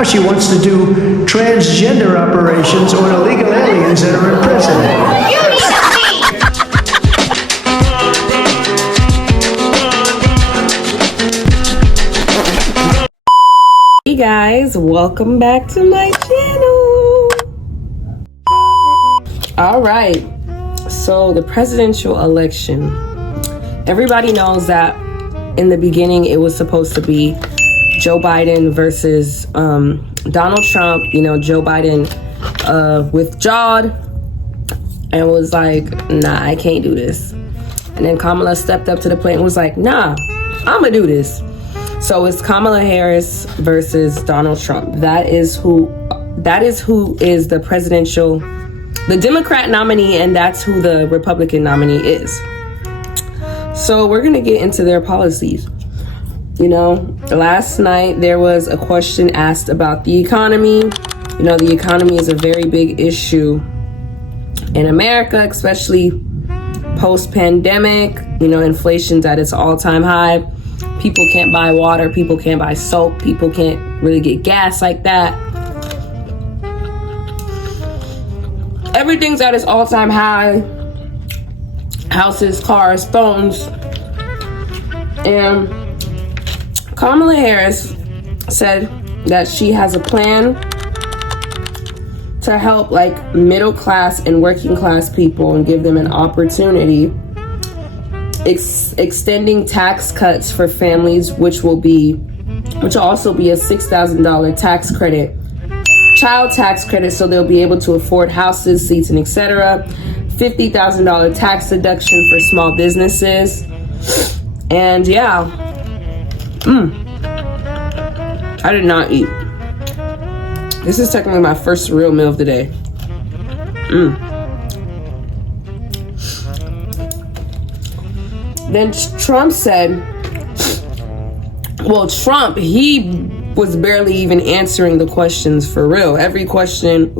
Now she wants to do transgender operations on illegal aliens that are in prison. Hey guys, welcome back to my channel. All right, so the presidential election. Everybody knows that in the beginning it was supposed to be Joe Biden versus Donald Trump. You know, Joe Biden withdrawed and was like, nah, I can't do this. And then Kamala stepped up to the plate and was like, nah, I'm gonna do this. So it's Kamala Harris versus Donald Trump. That is who is the Democrat nominee, and that's who the Republican nominee is. So we're gonna get into their policies. You know, last night there was a question asked about the economy. You know, the economy is a very big issue in America, especially post-pandemic. You know, inflation's at its all-time high. People can't buy water, people can't buy soap, people can't really get gas like that. Everything's at its all-time high. Houses, cars, phones. And Kamala Harris said that she has a plan to help like middle class and working class people and give them an opportunity, extending tax cuts for families, which will also be a $6,000 tax credit, child tax credit, so they'll be able to afford houses, seats, and etc. $50,000 tax deduction for small businesses. And yeah, I did not eat. This is technically my first real meal of the day. Then Trump said, well, Trump, he was barely even answering the questions for real. Every question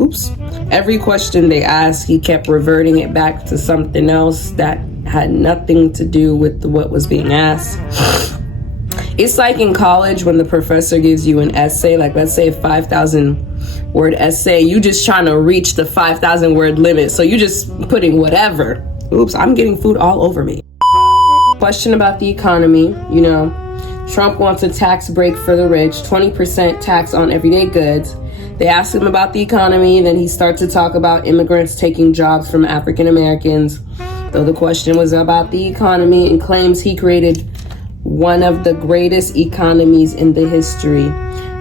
they asked, he kept reverting it back to something else that had nothing to do with what was being asked. It's like in college when the professor gives you an essay, like let's say a 5,000 word essay, you just trying to reach the 5,000 word limit. So you just putting whatever. Oops, I'm getting food all over me. Question about the economy. You know, Trump wants a tax break for the rich, 20% tax on everyday goods. They asked him about the economy, then he starts to talk about immigrants taking jobs from African Americans, though the question was about the economy, and claims he created one of the greatest economies in the history.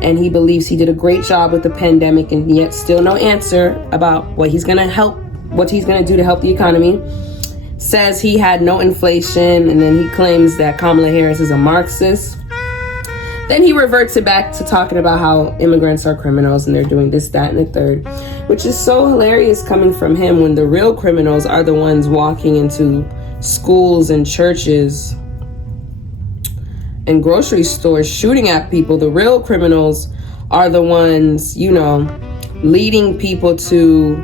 And he believes he did a great job with the pandemic, and yet still no answer about what he's gonna do to help the economy. Says he had no inflation, and then he claims that Kamala Harris is a Marxist. Then he reverts it back to talking about how immigrants are criminals and they're doing this, that, and the third, which is so hilarious coming from him when the real criminals are the ones walking into schools and churches and grocery stores shooting at people. The real criminals are the ones, you know, leading people to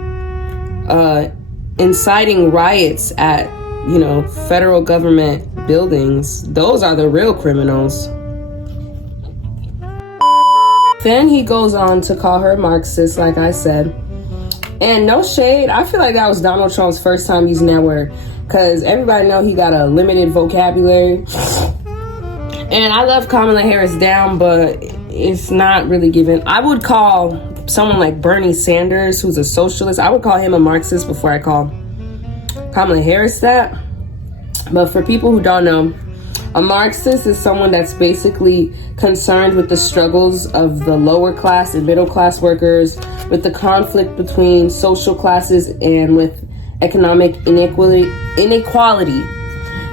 inciting riots at, you know, federal government buildings. Those are the real criminals. Then he goes on to call her Marxist, like I said. And no shade, I feel like that was Donald Trump's first time using that word, because everybody know he got a limited vocabulary. And I love Kamala Harris down, but it's not really given. I would call someone like Bernie Sanders, who's a socialist, I would call him a Marxist before I call Kamala Harris that. But for people who don't know, a Marxist is someone that's basically concerned with the struggles of the lower class and middle class workers, with the conflict between social classes, and with economic inequality.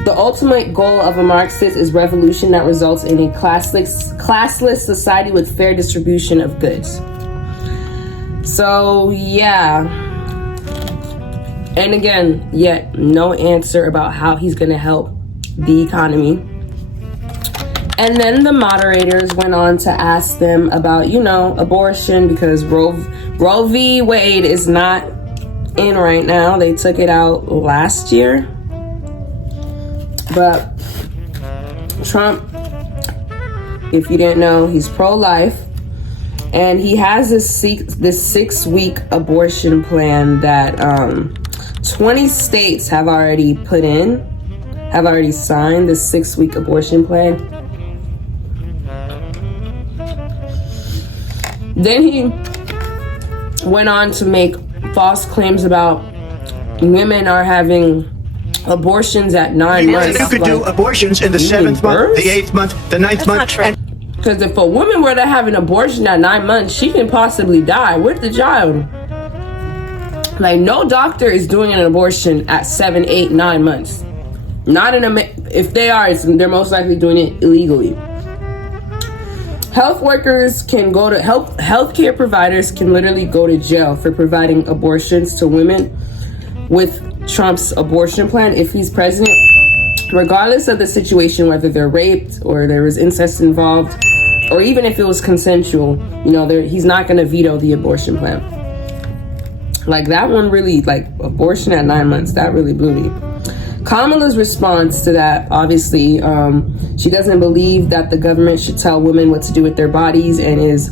The ultimate goal of a Marxist is revolution that results in a classless society with fair distribution of goods. So, yeah. And again, yet no answer about how he's going to help the economy. And then the moderators went on to ask them about, you know, abortion, because Roe v. Wade is not in right now. They took it out last year. But Trump, if you didn't know, he's pro-life. And he has this 6-week abortion plan that 20 states have already signed the 6-week abortion plan. Then he went on to make false claims about women are having abortions at 9 months. You could do abortions in the 7th month, the 8th month, the 9th month. Because if a woman were to have an abortion at 9 months, she can possibly die with the child. Like, no doctor is doing an abortion at 7, 8, 9 months. Not in if they are, they're most likely doing it illegally. Health workers can go to healthcare providers can literally go to jail for providing abortions to women with Trump's abortion plan if he's president, regardless of the situation, whether they're raped or there was incest involved, or even if it was consensual. He's not going to veto the abortion plan. Like, that one really, like, abortion at 9 months, that really blew me. Kamala's response to that, obviously, she doesn't believe that the government should tell women what to do with their bodies and is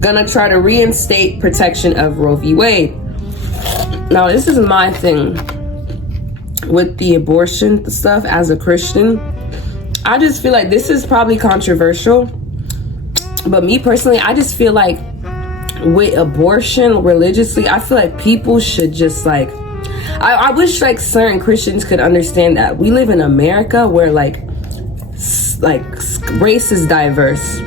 gonna try to reinstate protection of Roe v. Wade. Now, this is my thing with the abortion stuff as a Christian. I just feel like this is probably controversial, but me personally, I just feel like with abortion religiously, I feel like people should just like, I wish like certain Christians could understand that we live in America where like race is diverse,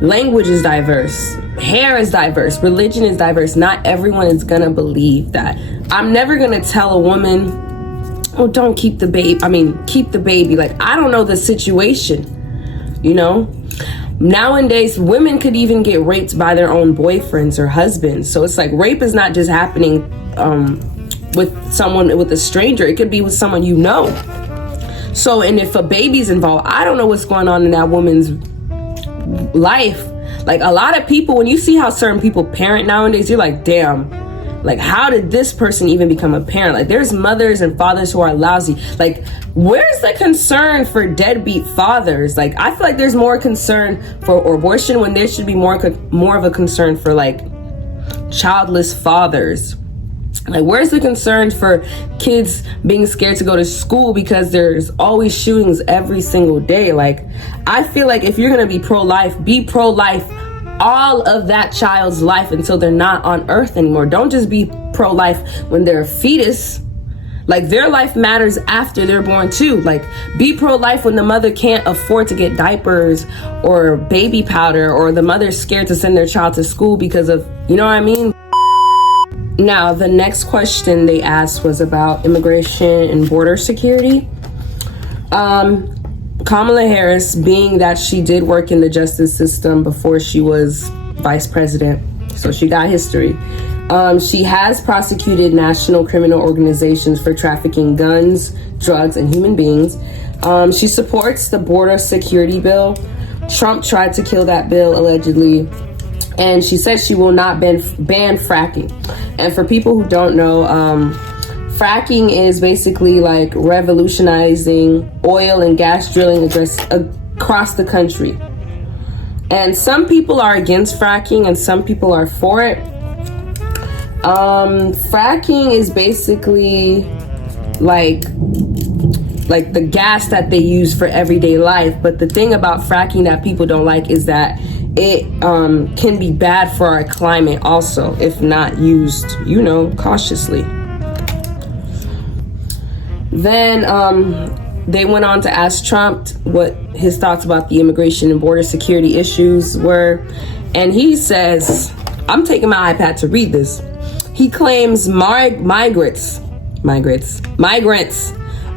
language is diverse, hair is diverse, religion is diverse. Not everyone is gonna believe that. I'm never gonna tell a woman, oh, don't keep the baby. Keep the baby. Like, I don't know the situation, Nowadays, women could even get raped by their own boyfriends or husbands. So it's like rape is not just happening with a stranger. It could be with someone you know. So, and if a baby's involved, I don't know what's going on in that woman's life. Like, a lot of people, when you see how certain people parent nowadays, you're like, damn, like, how did this person even become a parent? Like, there's mothers and fathers who are lousy. Like, where's the concern for deadbeat fathers? Like, I feel like there's more concern for abortion when there should be more of a concern for, like, childless fathers. Like, where's the concern for kids being scared to go to school because there's always shootings every single day? Like, I feel like if you're going to be pro-life all of that child's life until they're not on earth anymore. Don't just be pro-life when they're a fetus. Like, their life matters after they're born too. Like, be pro-life when the mother can't afford to get diapers or baby powder, or the mother's scared to send their child to school because of, you know what I mean? Now, the next question they asked was about immigration and border security. Kamala Harris, being that she did work in the justice system before she was vice president, so she got history. She has prosecuted national criminal organizations for trafficking guns, drugs, and human beings. She supports the border security bill. Trump tried to kill that bill, allegedly. And she says she will not ban fracking. And for people who don't know, fracking is basically like revolutionizing oil and gas drilling across the country. And some people are against fracking and some people are for it. Fracking is basically like the gas that they use for everyday life. But the thing about fracking that people don't like is that it can be bad for our climate also, if not used, cautiously. Then they went on to ask Trump what his thoughts about the immigration and border security issues were. And he says, I'm taking my iPad to read this. He claims migrants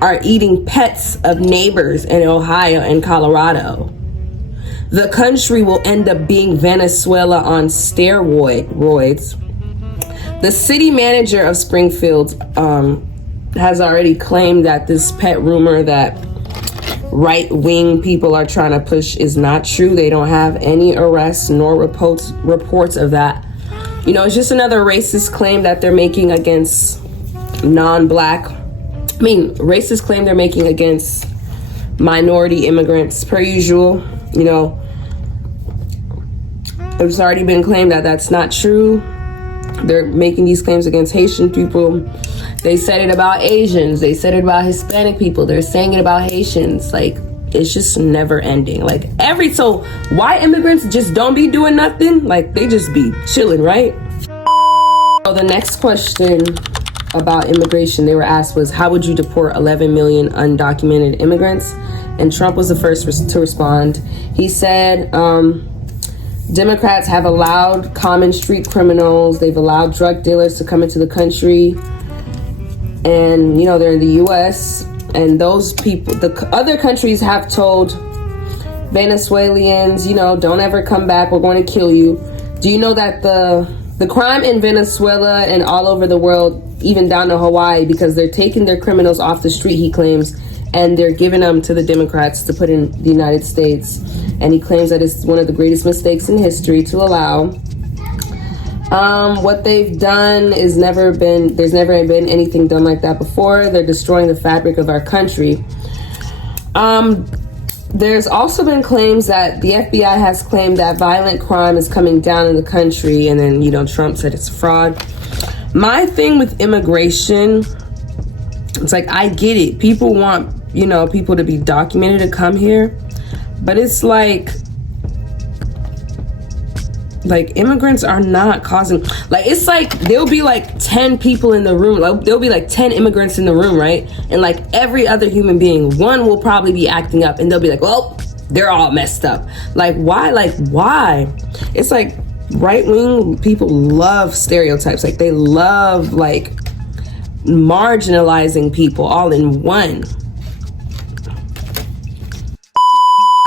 are eating pets of neighbors in Ohio and Colorado. The country will end up being Venezuela on steroids. The city manager of Springfield has already claimed that this pet rumor that right-wing people are trying to push is not true. They don't have any arrests nor reports of that. It's just another racist claim that they're making against racist claim they're making against minority immigrants, per usual. It's already been claimed that that's not true. They're making these claims against Haitian people. They said it about Asians. They said it about Hispanic people. They're saying it about Haitians. Like, it's just never ending. Like, so why immigrants just don't be doing nothing? Like, they just be chilling, right? So the next question about immigration they were asked was, how would you deport 11 million undocumented immigrants? And Trump was the first to respond. He said, Democrats have allowed common street criminals. They've allowed drug dealers to come into the country. And, you know, they're in the U.S. And those people, the other countries have told Venezuelans, you know, don't ever come back. We're going to kill you. Do you know that the crime in Venezuela and all over the world, even down to Hawaii, because they're taking their criminals off the street, he claims, and they're giving them to the Democrats to put in the United States. And he claims that it's one of the greatest mistakes in history to allow. What they've done is there's never been anything done like that before. They're destroying the fabric of our country. There's also been claims that the FBI has claimed that violent crime is coming down in the country. And then, you know, Trump said it's fraud. My thing with immigration, it's like, I get it. People want, you know, people to be documented to come here. But it's like immigrants are not causing, like, it's like there'll be like 10 people in the room, like there'll be like 10 immigrants in the room, right? And like every other human being, one will probably be acting up and they'll be like, well, they're all messed up. Like, why? It's like right-wing people love stereotypes. Like, they love like marginalizing people all in one.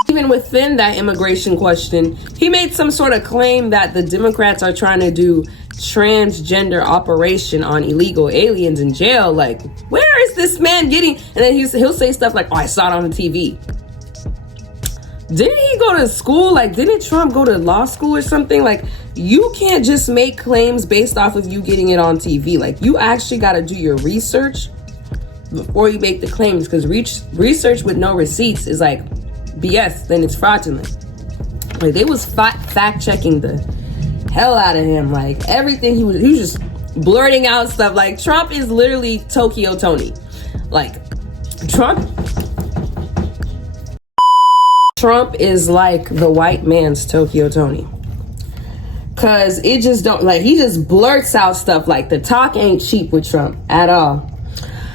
Even within that immigration question, he made some sort of claim that the Democrats are trying to do transgender operation on illegal aliens in jail. Like, where is this man getting? And then he'll say stuff like, oh, I saw it on the TV. Didn't he go to school? Like, didn't Trump go to law school or something? Like, you can't just make claims based off of you getting it on TV. Like, you actually got to do your research before you make the claims, because research with no receipts is like BS, then it's fraudulent. Like, they was fact checking the hell out of him. Like, everything he was just blurting out stuff. Like, Trump is literally Tokyo Tony. Like, Trump is like the white man's Tokyo Tony. Cause it just don't, like, he just blurts out stuff. Like, the talk ain't cheap with Trump at all.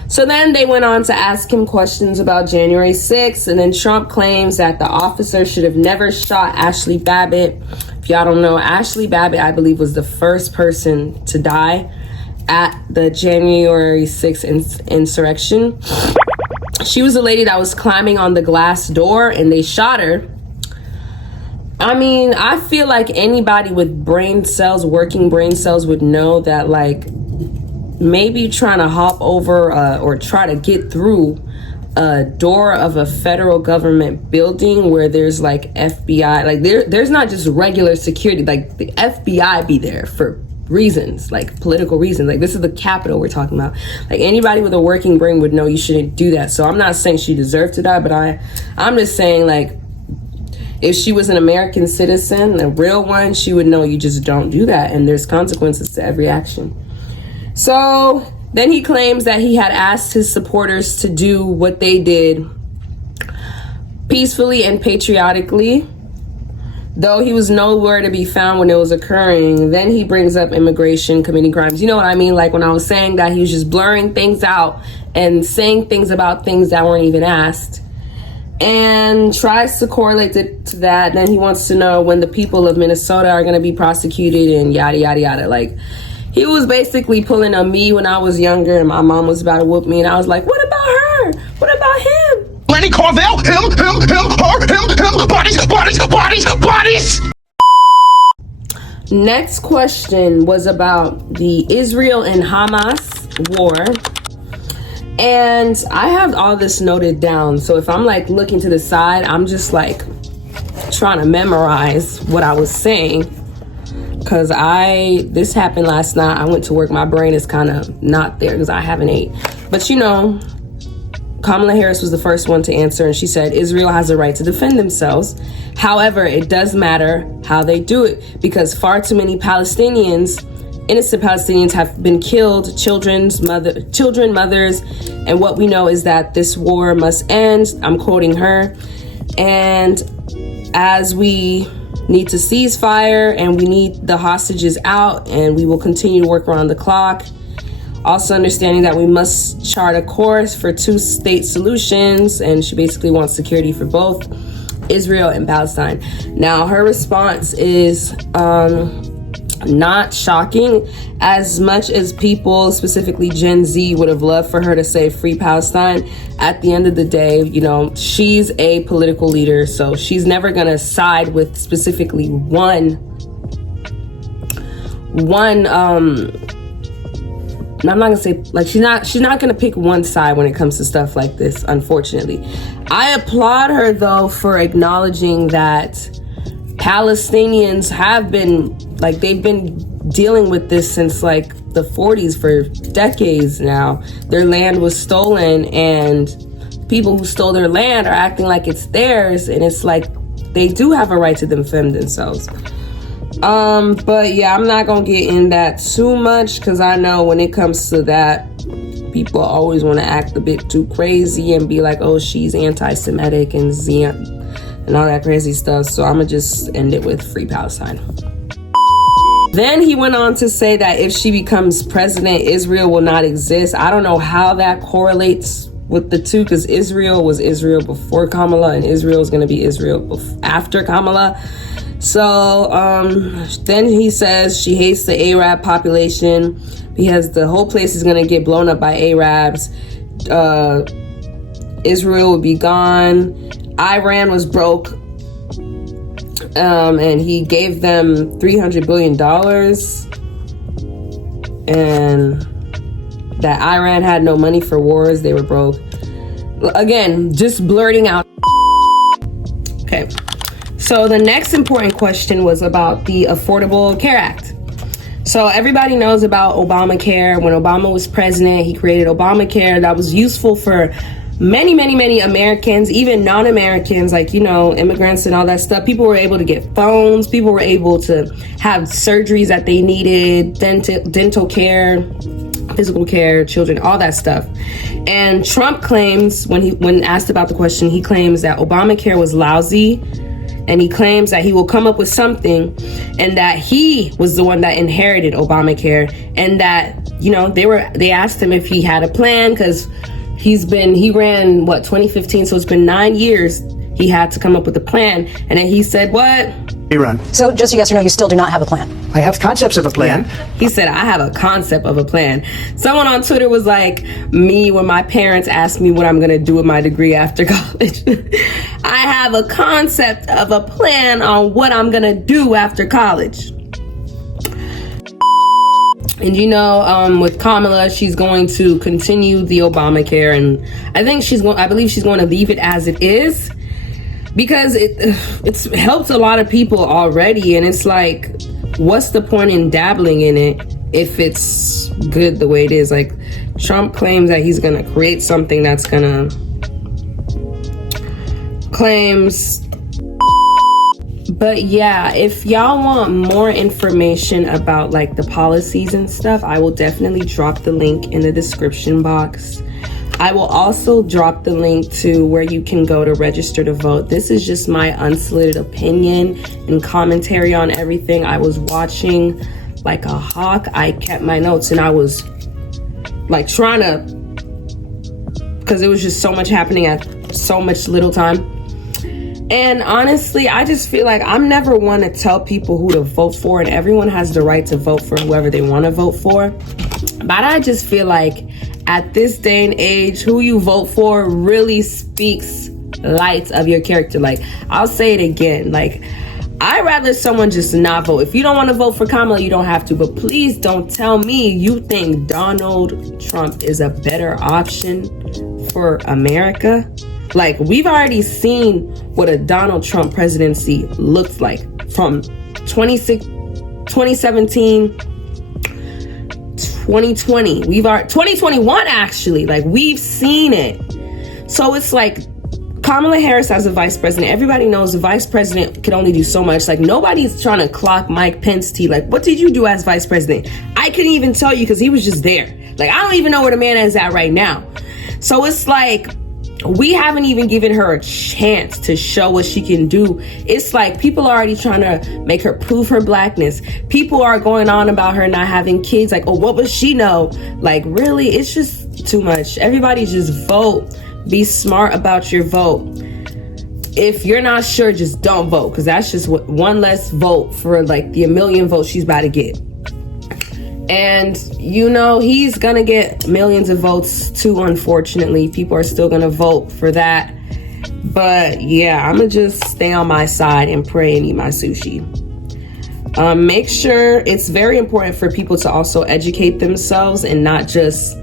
So then they went on to ask him questions about January 6th, and then Trump claims that the officer should have never shot Ashley Babbitt. If y'all don't know, Ashley Babbitt, I believe, was the first person to die at the January 6th insurrection. She was a lady that was climbing on the glass door, and they shot her. I mean, I feel like anybody with working brain cells would know that, like, maybe trying to hop over or try to get through a door of a federal government building where there's like FBI, like there's not just regular security, like the FBI be there for reasons, like political reasons. Like, this is the Capitol we're talking about. Like, anybody with a working brain would know you shouldn't do that. So I'm not saying she deserved to die, but I'm just saying, like, if she was an American citizen, a real one, she would know you just don't do that, and there's consequences to every action. So then he claims that he had asked his supporters to do what they did peacefully and patriotically, though he was nowhere to be found when it was occurring. Then he brings up immigration, committing crimes. You know what I mean? Like, when I was saying that he was just blurring things out and saying things about things that weren't even asked, and tries to correlate it to that. Then he wants to know when the people of Minnesota are going to be prosecuted and yada, yada, yada. Like, he was basically pulling on me when I was younger and my mom was about to whoop me, and I was like, what about her? What about him? Lenny Carvel, him, her, him, bodies. Next question was about the Israel and Hamas war. And I have all this noted down. So if I'm like looking to the side, I'm just like trying to memorize what I was saying. Cause this happened last night. I went to work. My brain is kind of not there because I haven't ate. But you know, Kamala Harris was the first one to answer, and she said Israel has a right to defend themselves. However, it does matter how they do it, because far too many Palestinians, innocent Palestinians, have been killed, children, mothers, and what we know is that this war must end. I'm quoting her. And as we need to cease fire and we need the hostages out, and we will continue to work around the clock. Also understanding that we must chart a course for two-state solutions, and she basically wants security for both Israel and Palestine. Now, her response is not shocking, as much as people, specifically Gen Z, would have loved for her to say free Palestine. At the end of the day, you know, she's a political leader, so she's never gonna side with specifically one I'm not gonna say, like, she's not gonna pick one side when it comes to stuff like this, unfortunately. I applaud her though for acknowledging that Palestinians have been, like, they've been dealing with this since like the 40s for decades now. Their land was stolen, and people who stole their land are acting like it's theirs, and it's like they do have a right to defend themselves. But yeah, I'm not gonna get in that too much, because I know when it comes to that, people always want to act a bit too crazy and be like, oh, she's anti-Semitic and all that crazy stuff. So I'm gonna just end it with free Palestine. Then he went on to say that if she becomes president, Israel will not exist. I don't know how that correlates with the two, because Israel was Israel before Kamala, and Israel is going to be Israel after Kamala. So then he says she hates the Arab population because the whole place is going to get blown up by Arabs. Israel would be gone. Iran was broke. And he gave them $300 billion. And that Iran had no money for wars. They were broke. Again, just blurting out. Okay. So the next important question was about the Affordable Care Act. So everybody knows about Obamacare. When Obama was president, he created Obamacare that was useful for many Americans, even non-Americans, like, you know, immigrants and all that stuff. People were able to get phones. People were able to have surgeries that they needed, dental care, physical care, children, all that stuff. And Trump claims, when asked about the question, he claims that Obamacare was lousy, and he claims that he will come up with something, and that he was the one that inherited Obamacare, and that, you know, they asked him if he had a plan, because he ran 2015, so it's been 9 years. He had to come up with a plan, and then he said, what? Iran. So just so yes or no, you still do not have a plan? I have concepts of a plan. He said, I have a concept of a plan. Someone on Twitter was like me when my parents asked me what I'm going to do with my degree after college. I have a concept of a plan on what I'm going to do after college. And you know, with Kamala, she's going to continue the Obamacare, and I believe she's going to leave it as it is, because it's helped a lot of people already, and it's like, what's the point in dabbling in it if it's good the way it is? Like, Trump claims that he's gonna create something that's gonna But yeah, if y'all want more information about like the policies and stuff, I will definitely drop the link in the description box. I will also drop the link to where you can go to register to vote. This is just my unsolicited opinion and commentary on everything. I was watching like a hawk. I kept my notes, and I was like trying to, because it was just so much happening at so much little time. And honestly, I just feel like I'm never one to tell people who to vote for, and everyone has the right to vote for whoever they want to vote for. But I just feel like at this day and age, who you vote for really speaks light of your character. Like, I'll say it again, like, I'd rather someone just not vote. If you don't want to vote for Kamala, you don't have to. But please don't tell me you think Donald Trump is a better option for America. Like, we've already seen what a Donald Trump presidency looks like from 2017, 2020. 2021, actually. Like, we've seen it. So it's like Kamala Harris as a vice president, everybody knows the vice president can only do so much. Like, nobody's trying to clock Mike Pence T. Like, what did you do as vice president? I couldn't even tell you because he was just there. Like, I don't even know where the man is at right now. So it's like, we haven't even given her a chance to show what she can do. It's like people are already trying to make her prove her blackness. People are going on about her not having kids. Like, oh, what would she know? Like, really? It's just too much. Everybody just vote. Be smart about your vote. If you're not sure, just don't vote, because that's just one less vote for like the 1 million votes she's about to get. And you know, he's gonna get millions of votes too, unfortunately. People are still gonna vote for that. But yeah, I'm gonna just stay on my side and pray and eat my sushi. Make sure, it's very important for people to also educate themselves and not just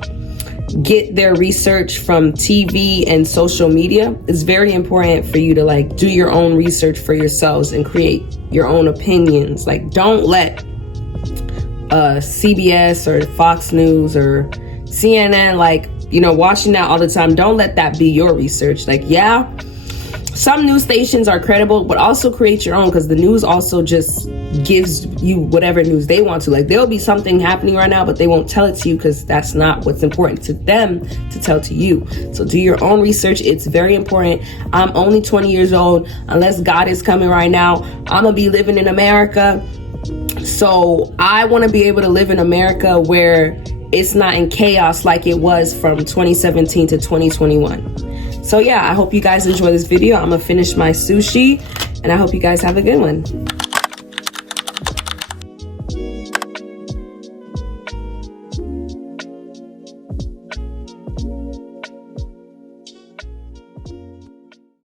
get their research from TV and social media. It's very important for you to like do your own research for yourselves and create your own opinions. Like, don't let CBS or Fox News or CNN, like, you know, watching that all the time, don't let that be your research. Like, yeah, some news stations are credible, but also create your own, because the news also just gives you whatever news they want to. Like, there'll be something happening right now, but they won't tell it to you because that's not what's important to them to tell to you. So do your own research. It's very important. I'm only 20 years old. Unless God is coming right now, I'm gonna be living in America. So I want to be able to live in America where it's not in chaos like it was from 2017 to 2021. So yeah, I hope you guys enjoy this video. I'm gonna finish my sushi and I hope you guys have a good one.